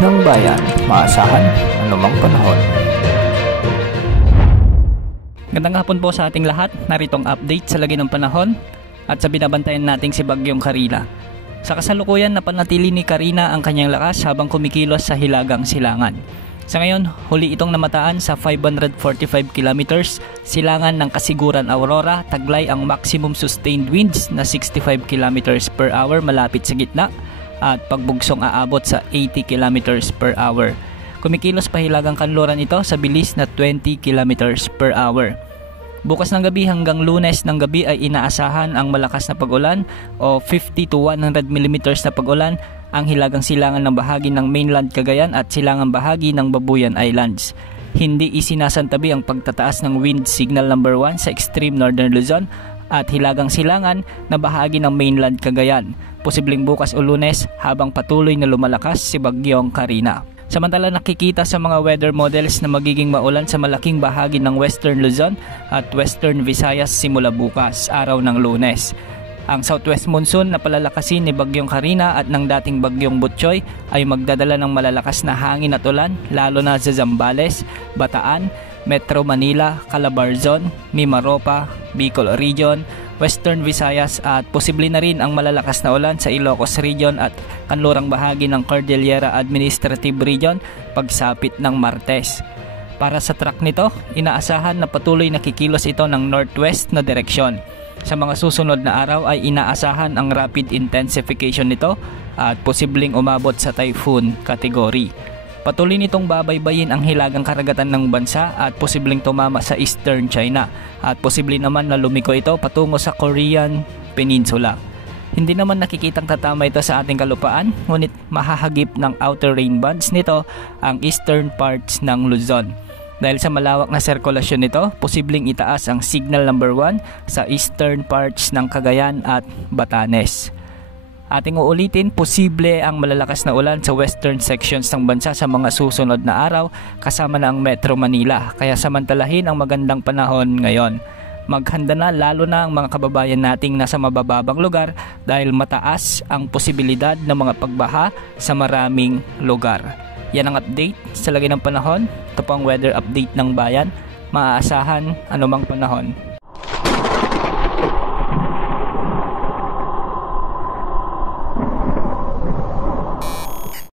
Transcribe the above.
ng bayan, maasahan anumang panahon. Gandang hapon po sa ating lahat. Narito ang update sa lagi ng panahon at sa binabantayan nating si Bagyong Karina. Sa kasalukuyan, napanatili ni Karina ang kanyang lakas habang kumikilos sa Hilagang Silangan. Sa ngayon, huli itong namataan sa 545 kilometers, silangan ng Kasiguran Aurora. Taglay ang maximum sustained winds na 65 kilometers per hour malapit sa gitna at pagbugsong aabot sa 80 kilometers per hour. Kumikilos pa Hilagang Kanluran ito sa bilis na 20 kilometers per hour. Bukas ng gabi hanggang Lunes ng gabi ay inaasahan ang malakas na pag-ulan o 50 to 100 mm na pag-ulan ang Hilagang Silangan ng bahagi ng mainland Cagayan at silangang bahagi ng Babuyan Islands. Hindi isinasantabi ang pagtataas ng wind signal number 1 sa extreme northern Luzon at Hilagang Silangan na bahagi ng mainland Cagayan. Posibleng bukas o Lunes habang patuloy na lumalakas si Bagyong Karina. Samantala, nakikita sa mga weather models na magiging maulan sa malaking bahagi ng Western Luzon at Western Visayas simula bukas, araw ng Lunes. Ang southwest monsoon na palalakasin ni Bagyong Karina at ng dating Bagyong Butchoy ay magdadala ng malalakas na hangin at ulan lalo na sa Zambales, Bataan, Metro Manila, Calabarzon, Mimaropa, Bicol Region, Western Visayas at posible na rin ang malalakas na ulan sa Ilocos Region at kanlurang bahagi ng Cordillera Administrative Region pagsapit ng Martes. Para sa track nito, inaasahan na patuloy na kikilos ito ng northwest na direksyon. Sa mga susunod na araw ay inaasahan ang rapid intensification nito at posibleng umabot sa typhoon category. Patuloy nitong babaybayin ang hilagang karagatan ng bansa at posibleng tumama sa Eastern China at posible naman na lumiko ito patungo sa Korean Peninsula. Hindi naman nakikitang tatama ito sa ating kalupaan, ngunit mahahagip ng outer rain bands nito ang eastern parts ng Luzon. Dahil sa malawak na sirkulasyon nito, posibleng itaas ang signal number 1 sa eastern parts ng Cagayan at Batanes. Ating uulitin, posible ang malalakas na ulan sa western sections ng bansa sa mga susunod na araw kasama na ang Metro Manila. Kaya samantalahin ang magandang panahon ngayon. Maghanda na lalo na ang mga kababayan nating nasa mabababang lugar dahil mataas ang posibilidad ng mga pagbaha sa maraming lugar. Yan ang update sa lagi ng panahon. Ito po ang weather update ng bayan. Maaasahan anumang panahon.